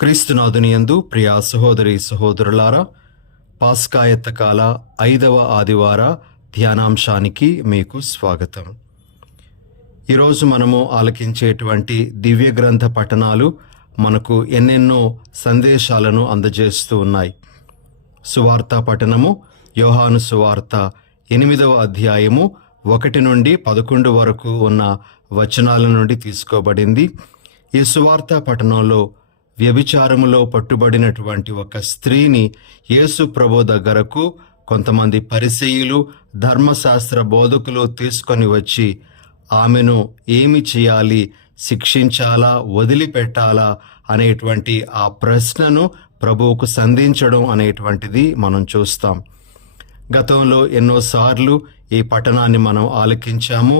క్రీస్తునాథుని యందు ప్రియా సహోదరి సహోదరులారా, పాస్కాయత్త కాల 5వ ఆదివార ధ్యానాంశానికి మీకు స్వాగతం. ఈరోజు మనము ఆలకించేటువంటి దివ్య గ్రంథ పఠనాలు మనకు ఎన్నెన్నో సందేశాలను అందజేస్తూ ఉన్నాయి. సువార్త పఠనము యోహాను సువార్త 8వ అధ్యాయము 1 నుండి 11 వరకు ఉన్న వచనాల నుండి తీసుకోబడింది. ఈ సువార్త పఠనంలో వ్యభిచారములో పట్టుబడినటువంటి ఒక స్త్రీని యేసు ప్రభు దగ్గరకు కొంతమంది పరిసయ్యులు, ధర్మశాస్త్ర బోధకులు తీసుకొని వచ్చి ఆమెను ఏమి చేయాలి, శిక్షించాలా, వదిలిపెట్టాలా అనేటువంటి ఆ ప్రశ్నను ప్రభువుకు సంధించడం అనేటువంటిది మనం చూస్తాం. గతంలో ఎన్నోసార్లు ఈ పఠనాన్ని మనం ఆలకించాము.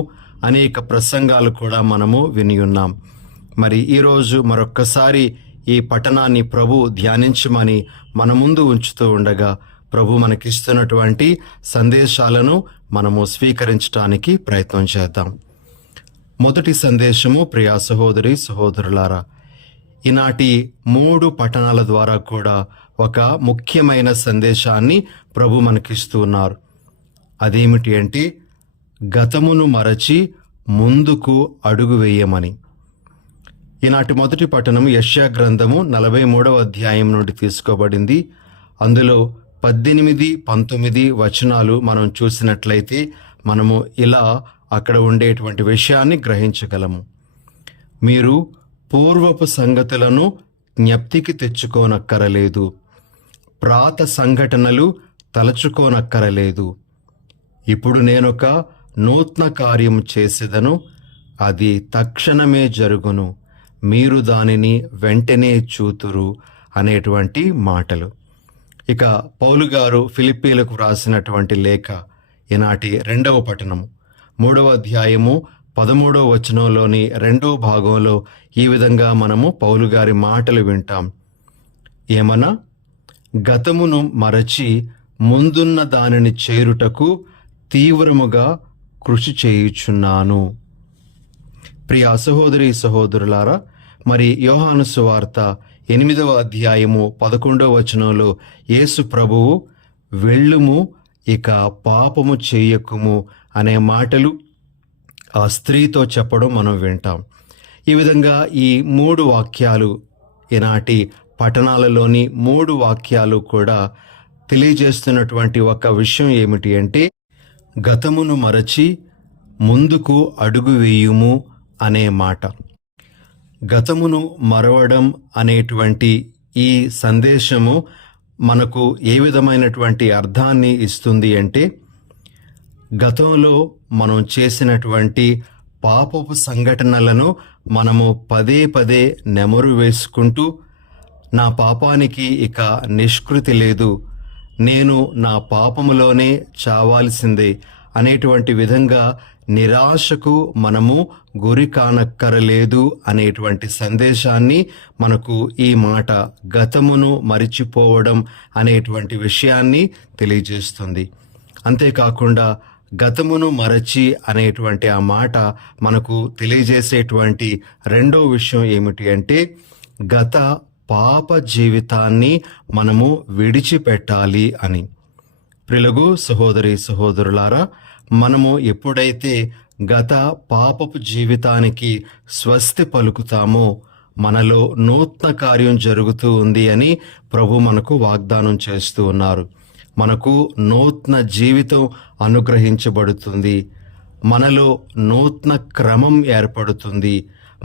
అనేక ప్రసంగాలు కూడా మనము విని ఉన్నాం. మరి ఈరోజు మరొక్కసారి ఈ పఠనాన్ని ప్రభు ధ్యానించమని మన ముందు ఉంచుతూ ఉండగా ప్రభు మనకిస్తున్నటువంటి సందేశాలను మనము స్వీకరించడానికి ప్రయత్నం చేద్దాం. మొదటి సందేశము, ప్రియా సహోదరి సహోదరులారా, ఈనాటి 3 పఠనాల ద్వారా కూడా ఒక ముఖ్యమైన సందేశాన్ని ప్రభు మనకిస్తూ ఉన్నారు. అదేమిటి అంటే, గతమును మరచి ముందుకు అడుగు వేయమని. ఈనాటి మొదటి పఠనం యెషయా గ్రంథము 43వ అధ్యాయం నుండి తీసుకోబడింది. అందులో 18, 19 వచనాలు మనం చూసినట్లయితే మనము ఇలా అక్కడ ఉండేటువంటి విషయాన్ని గ్రహించగలము. మీరు పూర్వపు సంగతులను జ్ఞప్తికి తెచ్చుకోనక్కరలేదు, ప్రాత సంఘటనలు తలచుకోనక్కరలేదు. ఇప్పుడు నేనొక నూతన కార్యం చేసేదను, అది తక్షణమే జరుగును, మీరు దానిని వెంటనే చూతురు అనేటువంటి మాటలు. ఇక పౌలు గారు ఫిలిప్పీలకు వ్రాసినటువంటి లేఖ ఈనాటి 2వ పఠనము 3వ అధ్యాయము 13వ వచనంలోని 2వ భాగంలో ఈ విధంగా మనము పౌలు గారి మాటలు వింటాం. ఏమన్నా, గతమును మరచి ముందున్న దానిని చేరుటకు తీవ్రముగా కృషి చేయుచున్నాను. ప్రియా సహోదరి సహోదరులారా, మరి యోహాను సువార్త 8వ అధ్యాయము 11వ వచనంలో యేసు ప్రభువు వెళ్ళుము, ఇక పాపము చేయకుము అనే మాటలు ఆ స్త్రీతో చెప్పడం మనం వింటాం. ఈ విధంగా ఈ 3 వాక్యాలు, ఈనాటి పఠనాలలోని 3 వాక్యాలు కూడా తెలియజేస్తున్నటువంటి ఒక విషయం ఏమిటి అంటే, గతమును మరచి ముందుకు అడుగు వేయుము అనే మాట. గతమును మరవడం అనేటువంటి ఈ సందేశము మనకు ఏ విధమైనటువంటి అర్థాన్ని ఇస్తుంది అంటే, గతంలో మనం చేసినటువంటి పాపపు సంఘటనలను మనము పదే పదే నెమరు వేసుకుంటూ, నా పాపానికి ఇక నిష్కృతి లేదు, నేను నా పాపములోనే చావాల్సిందే అనేటువంటి విధంగా నిరాశకు మనము గురి కానక్కరలేదు అనేటువంటి సందేశాన్ని మనకు ఈ మాట గతమును మరిచిపోవడం అనేటువంటి విషయాన్ని తెలియజేస్తుంది. అంతేకాకుండా గతమును మరచి అనేటువంటి ఆ మాట మనకు తెలియజేసేటువంటి 2వ విషయం ఏమిటి అంటే, గత పాప జీవితాన్ని మనము విడిచిపెట్టాలి అని. ప్రియులకు సహోదరి సహోదరులారా, మనము ఎప్పుడైతే గత పాపపు జీవితానికి స్వస్తి పలుకుతామో మనలో నూతన కార్యం జరుగుతూ ఉంది అని ప్రభు మనకు వాగ్దానం చేస్తూ ఉన్నారు. మనకు నూతన జీవితం అనుగ్రహించబడుతుంది, మనలో నూతన క్రమం ఏర్పడుతుంది,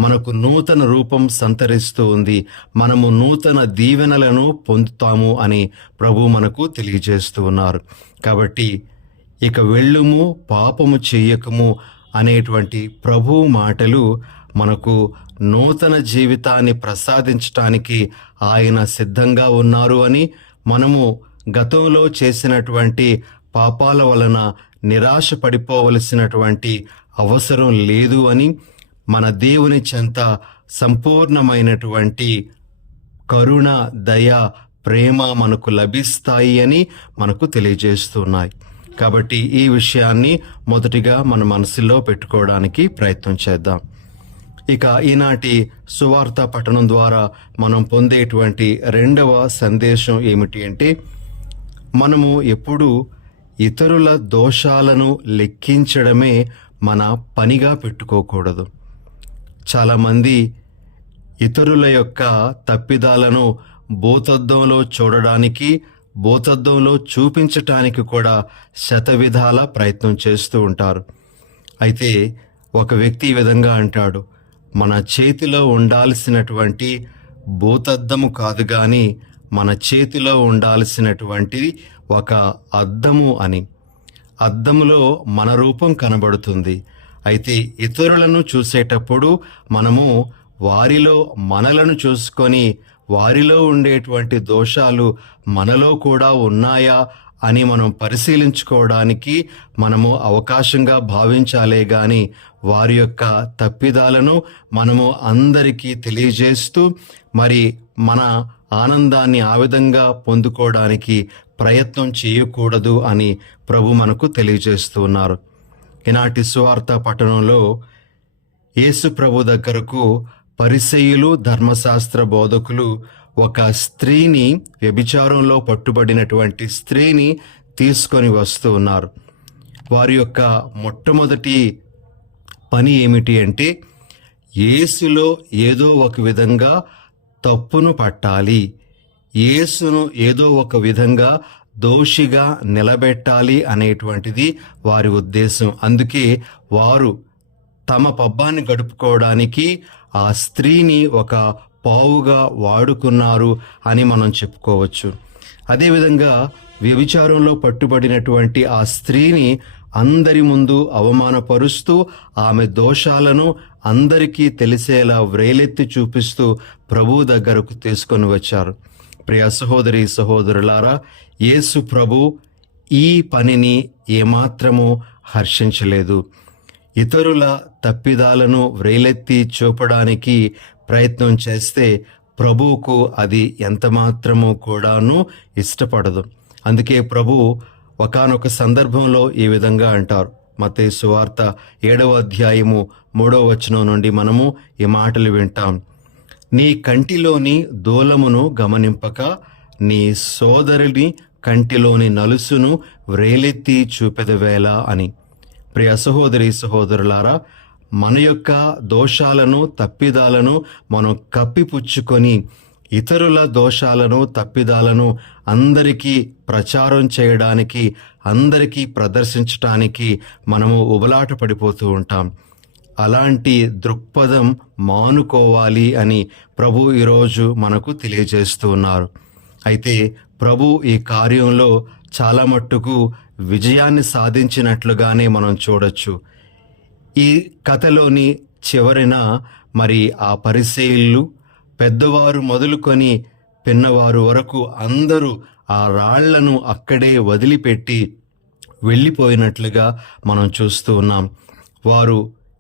మనకు నూతన రూపం సంతరిస్తూ ఉంది, మనము నూతన దీవెనలను పొందుతాము అని ప్రభు మనకు తెలియజేస్తూ ఉన్నారు. కాబట్టి ఇక వెళ్ళుము, పాపము చెయ్యకము అనేటువంటి ప్రభు మాటలు మనకు నూతన జీవితాన్ని ప్రసాదించటానికి ఆయన సిద్ధంగా ఉన్నారు అని, మనము గతంలో చేసినటువంటి పాపాల వలన నిరాశ పడిపోవలసినటువంటి అవసరం లేదు అని, మన దేవుని చెంత సంపూర్ణమైనటువంటి కరుణ, దయ, ప్రేమ మనకు లభిస్తాయి అని మనకు తెలియజేస్తున్నాయి. కాబట్టి ఈ విషయాన్ని మొదటిగా మన మనసులో పెట్టుకోవడానికి ప్రయత్నం చేద్దాం. ఇక ఈనాటి సువార్త పఠనం ద్వారా మనం పొందేటువంటి రెండవ సందేశం ఏమిటి అంటే, మనము ఎప్పుడూ ఇతరుల దోషాలను లెక్కించడమే మన పనిగా పెట్టుకోకూడదు. చాలామంది ఇతరుల యొక్క తప్పిదాలను భూతద్దంలో చూడడానికి, భూతద్దంలో చూపించటానికి కూడా శతవిధాల ప్రయత్నం చేస్తూ ఉంటారు. అయితే ఒక వ్యక్తి ఈ విధంగా అంటాడు, మన చేతిలో ఉండాల్సినటువంటి భూతద్దము కాదు కానీ మన చేతిలో ఉండాల్సినటువంటి ఒక అద్దము అని. అద్దములో మన రూపం కనబడుతుంది. అయితే ఇతరులను చూసేటప్పుడు మనము వారిలో మనలను చూసుకొని వారిలో ఉండేటువంటి దోషాలు మనలో కూడా ఉన్నాయా అని మనం పరిశీలించుకోవడానికి మనము అవకాశంగా భావించాలే గాని వారి యొక్క తప్పిదాలను మనము అందరికీ తెలియజేస్తూ మరి మన ఆనందాన్ని ఆ విధంగా పొందుకోవడానికి ప్రయత్నం చేయకూడదు అని ప్రభు మనకు తెలియజేస్తూ ఉన్నారు. ఈనాటి సువార్త పట్టణంలో యేసు ప్రభు దగ్గరకు పరిసయ్యులు, ధర్మశాస్త్ర బోధకులు ఒక స్త్రీని, వ్యభిచారంలో పట్టుబడినటువంటి స్త్రీని తీసుకొని వస్తూ ఉన్నారు. వారి యొక్క మొట్టమొదటి పని ఏమిటి అంటే, యేసులో ఏదో ఒక విధంగా తప్పును పట్టాలి, యేసును ఏదో ఒక విధంగా దోషిగా నిలబెట్టాలి అనేటువంటిది వారి ఉద్దేశం. అందుకే వారు తమ పబ్బాన్ని గడుపుకోవడానికి ఆ స్త్రీని ఒక పావుగా వాడుకున్నారు అని మనం చెప్పుకోవచ్చు. అదేవిధంగా వ్యభిచారంలో పట్టుబడినటువంటి ఆ స్త్రీని అందరి ముందు అవమానపరుస్తూ ఆమె దోషాలను అందరికీ తెలిసేలా వ్రేలెత్తి చూపిస్తూ ప్రభు దగ్గరకు తీసుకొని వచ్చారు. ప్రియ సహోదరి సహోదరులారా, యేసు ప్రభు ఈ పనిని ఏమాత్రము హర్షించలేదు. ఇతరుల తప్పిదాలను వ్రేలెత్తి చూపడానికి ప్రయత్నం చేస్తే ప్రభువుకు అది ఎంతమాత్రము కూడాను ఇష్టపడదు. అందుకే ప్రభు ఒకానొక సందర్భంలో ఈ విధంగా అంటారు. మత్తయి సువార్త 7వ అధ్యాయము 3వ వచనం నుండి మనము ఈ మాటలు వింటాం. నీ కంటిలోని దూలమును గమనింపక నీ సోదరుని కంటిలోని నలుసును వ్రేలెత్తి చూపెదవేలా అని. ప్రియ సహోదరి సహోదరులారా, మన యొక్క దోషాలను, తప్పిదాలను మనం కప్పిపుచ్చుకొని ఇతరుల దోషాలను, తప్పిదాలను అందరికీ ప్రచారం చేయడానికి, అందరికీ ప్రదర్శించటానికి మనము ఉబలాట పడిపోతూ ఉంటాం. అలాంటి దృక్పథం మానుకోవాలి అని ప్రభు ఈరోజు మనకు తెలియజేస్తూ ఉన్నారు. అయితే ప్రభు ఈ కార్యంలో చాలా మట్టుకు విజయాన్ని సాధించినట్లుగానే మనం చూడొచ్చు. ఈ కథలోని చివరిన మరి ఆ పరిసయ్యులు, పెద్దవారు మొదలుకొని పిన్నవారు వరకు అందరూ ఆ రాళ్లను అక్కడే వదిలిపెట్టి వెళ్ళిపోయినట్లుగా మనం చూస్తూ ఉన్నాం. వారు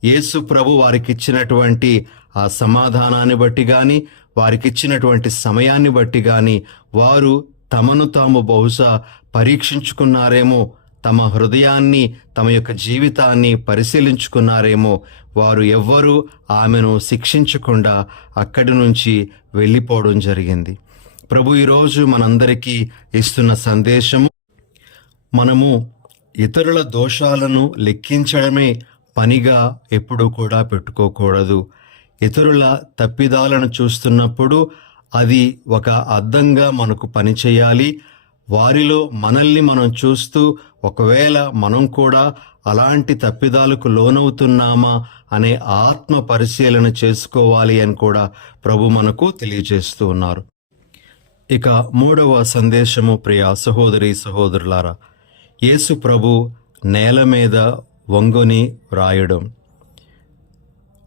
యేసు ప్రభు వారికిచ్చినటువంటి ఆ సమాధానాన్ని బట్టి కానీ, వారికిచ్చినటువంటి సమయాన్ని బట్టి కానీ వారు తమను తాము బహుశా పరీక్షించుకున్నారేమో, తమ హృదయాన్ని, తమ యొక్క జీవితాన్ని పరిశీలించుకున్నారేమో. వారు ఎవ్వరూ ఆమెను శిక్షించకుండా అక్కడి నుంచి వెళ్ళిపోవడం జరిగింది. ప్రభు ఈరోజు మనందరికీ ఇస్తున్న సందేశము, మనము ఇతరుల దోషాలను లెక్కించడమే పనిగా ఎప్పుడూ కూడా పెట్టుకోకూడదు. ఇతరుల తప్పిదాలను చూస్తున్నప్పుడు అది ఒక అద్దంగా మనకు పనిచేయాలి. వారిలో మనల్ని మనం చూస్తూ ఒకవేళ మనం కూడా అలాంటి తప్పిదాలకు లోనవుతున్నామా అనే ఆత్మ పరిశీలన చేసుకోవాలి అని కూడా ప్రభు మనకు తెలియజేస్తూ ఉన్నారు. ఇక 3వ సందేశము, ప్రియ సహోదరి సహోదరులారా, యేసు ప్రభు నేల మీద వంగుని వ్రాయడం.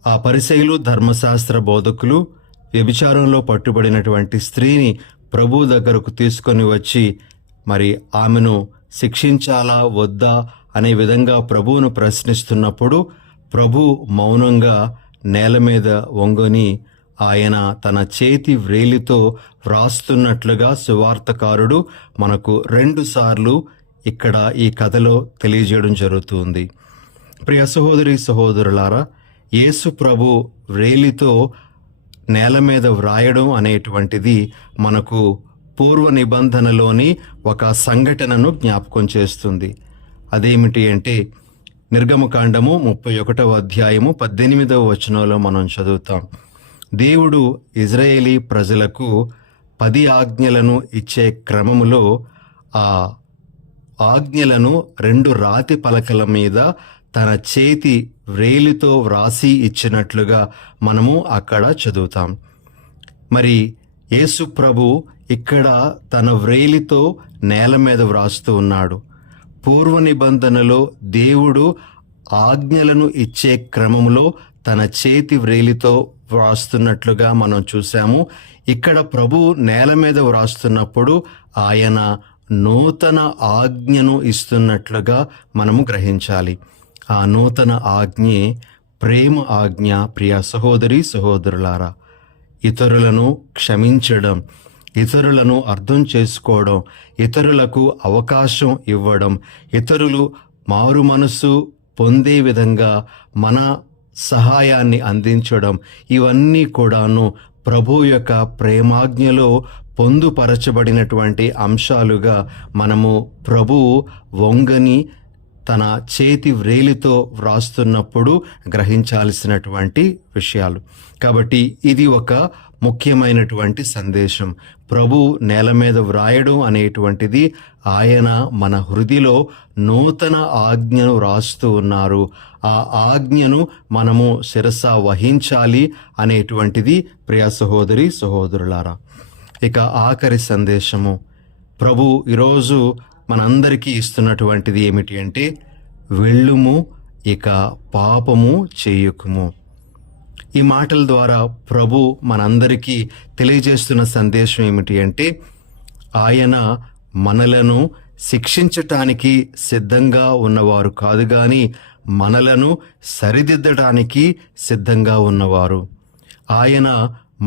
ఆ పరిసయ్యులు, ధర్మశాస్త్ర బోధకులు వ్యభిచారంలో పట్టుబడినటువంటి స్త్రీని ప్రభు దగ్గరకు తీసుకొని వచ్చి మరి ఆమెను శిక్షించాలా వద్దా అనే విధంగా ప్రభువును ప్రశ్నిస్తున్నప్పుడు ప్రభు మౌనంగా నేల మీద వంగుని ఆయన తన చేతి వ్రేలితో వ్రాస్తున్నట్లుగా సువార్తకారుడు మనకు 2 సార్లు ఇక్కడ ఈ కథలో తెలియజేయడం జరుగుతుంది. ప్రియ సహోదరి సహోదరులారా, యేసు ప్రభు వ్రేలితో నేల మీద వ్రాయడం అనేటువంటిది మనకు పూర్వ నిబంధనలోని ఒక సంఘటనను జ్ఞాపకం చేస్తుంది. అదేమిటి అంటే నిర్గమకాండము 31వ అధ్యాయము 18వ వచనంలో మనం చదువుతాం. దేవుడు ఇజ్రాయేలీ ప్రజలకు 10 ఆజ్ఞలను ఇచ్చే క్రమములో ఆ ఆజ్ఞలను 2 రాతి పలకల మీద తన చేతి వ్రేలితో వ్రాసి ఇచ్చినట్లుగా మనము అక్కడ చదువుతాం. మరి యేసు ప్రభు ఇక్కడ తన వ్రేలితో నేల మీద వ్రాస్తూ ఉన్నాడు. పూర్వ నిబంధనలో దేవుడు ఆజ్ఞలను ఇచ్చే క్రమంలో తన చేతి వ్రేలితో వ్రాస్తున్నట్లుగా మనం చూసాము. ఇక్కడ ప్రభు నేల మీద వ్రాస్తున్నప్పుడు ఆయన నూతన ఆజ్ఞను ఇస్తున్నట్లుగా మనము గ్రహించాలి. ఆ నూతన ఆజ్ఞే ప్రేమ ఆజ్ఞ. ప్రియ సహోదరి సహోదరులారా, ఇతరులను క్షమించడం, ఇతరులను అర్థం చేసుకోవడం, ఇతరులకు అవకాశం ఇవ్వడం, ఇతరులు మారు మనసు పొందే విధంగా మన సహాయాన్ని అందించడం, ఇవన్నీ కూడాను ప్రభు యొక్క ప్రేమాజ్ఞలో పొందుపరచబడినటువంటి అంశాలుగా మనము ప్రభు వంగని తన చేతి వ్రేలితో వ్రాస్తున్నప్పుడు గ్రహించాల్సినటువంటి విషయాలు. కాబట్టి ఇది ఒక ముఖ్యమైనటువంటి సందేశం. ప్రభు నేల మీద వ్రాయడం అనేటువంటిది ఆయన మన హృదిలో నూతన ఆజ్ఞను రాస్తూ ఉన్నారు. ఆ ఆజ్ఞను మనము శిరస వహించాలి అనేటువంటిది ప్రియ సహోదరి సహోదరులారా. ఇక ఆఖరి సందేశము ప్రభు ఈరోజు మనందరికీ ఇస్తున్నటువంటిది ఏమిటి అంటే, వెళ్ళుము, ఇక పాపము చేయుకుము. ఈ మాటల ద్వారా ప్రభు మనందరికీ తెలియజేస్తున్న సందేశం ఏమిటి అంటే, ఆయన మనలను శిక్షించటానికి సిద్ధంగా ఉన్నవారు కాదు గాని మనలను సరిదిద్దడానికి సిద్ధంగా ఉన్నవారు. ఆయన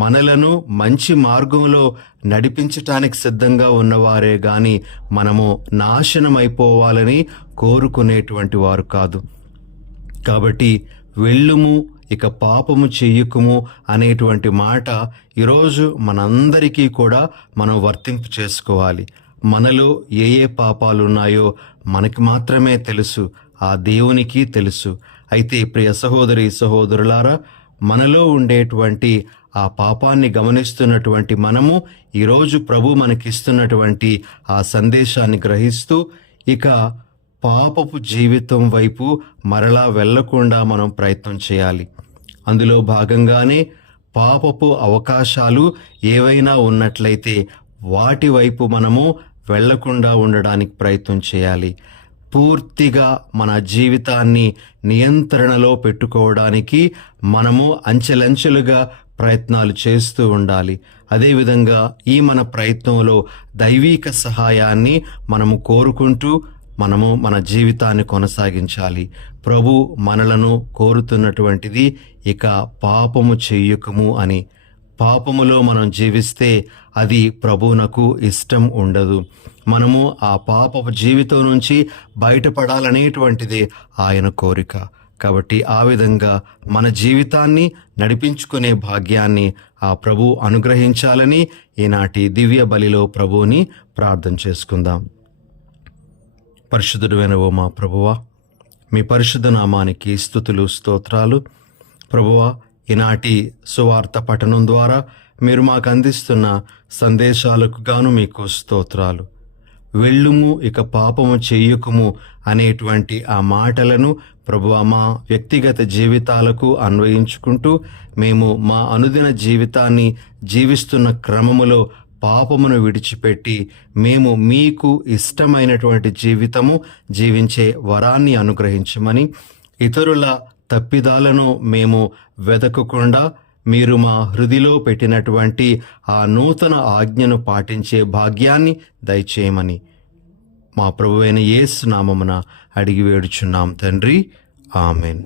మనలను మంచి మార్గంలో నడిపించటానికి సిద్ధంగా ఉన్నవారే గాని మనము నాశనమైపోవాలని కోరుకునేటువంటి వారు కాదు. కాబట్టి వెళ్ళుము, ఇక పాపము చెయ్యకుము అనేటువంటి మాట ఈరోజు మనందరికీ కూడా మనం వర్తింపు చేసుకోవాలి. మనలో ఏ ఏ పాపాలు ఉన్నాయో మనకి మాత్రమే తెలుసు, ఆ దేవునికి తెలుసు. అయితే ప్రియ సహోదరి సహోదరులారా, మనలో ఉండేటువంటి ఆ పాపాన్ని గమనిస్తున్నటువంటి మనము ఈరోజు ప్రభు మనకిస్తున్నటువంటి ఆ సందేశాన్ని గ్రహిస్తూ ఇక పాపపు జీవితం వైపు మరలా వెళ్లకుండా మనం ప్రయత్నం చేయాలి. అందులో భాగంగానే పాపపు అవకాశాలు ఏవైనా ఉన్నట్లయితే వాటి వైపు మనము వెళ్లకుండా ఉండడానికి ప్రయత్నం చేయాలి. పూర్తిగా మన జీవితాన్ని నియంత్రణలో పెట్టుకోవడానికి మనము అంచెలంచెలుగా ప్రయత్నాలు చేస్తూ ఉండాలి. అదేవిధంగా ఈ మన ప్రయత్నంలో దైవిక సహాయాన్ని మనము కోరుకుంటూ మనము మన జీవితాన్ని కొనసాగించాలి. ప్రభు మనలను కోరుతున్నటువంటిది ఇక పాపము చెయ్యకము అని. పాపములో మనం జీవిస్తే అది ప్రభువునకు ఇష్టం ఉండదు. మనము ఆ పాపపు జీవితం నుంచి బయటపడాలనేటువంటిది ఆయన కోరిక. కాబట్టి ఆ విధంగా మన జీవితాన్ని నడిపించుకునే భాగ్యాన్ని ఆ ప్రభు అనుగ్రహించాలని ఈనాటి దివ్య బలిలో ప్రభువుని ప్రార్థన చేసుకుందాం. పరిశుద్ధుడైన ఓ మా ప్రభువా, మీ పరిశుద్ధ నామానికి స్తుతులు స్తోత్రాలు. ప్రభువా, ఈనాటి సువార్త పఠనం ద్వారా మీరు మాకు అందిస్తున్న సందేశాలకు గాను మీకు స్తోత్రాలు. వెళ్ళుము, ఇక పాపము చెయ్యకుము అనేటువంటి ఆ మాటలను ప్రభువా మా వ్యక్తిగత జీవితాలకు అన్వయించుకుంటూ మేము మా అనుదిన జీవితాన్ని జీవిస్తున్న క్రమములో పాపమును విడిచిపెట్టి మేము మీకు ఇష్టమైనటువంటి జీవితము జీవించే వరాన్ని అనుగ్రహించమని, ఇతరుల తప్పిదాలను మేము వెదకకుండా మీరు మా హృదిలో పెట్టినటువంటి ఆ నూతన ఆజ్ఞను పాటించే భాగ్యాన్ని దయచేయమని మా ప్రభువైన యేసు నామమున అడిగి వేడుచున్నాం తండ్రి. ఆమెన్.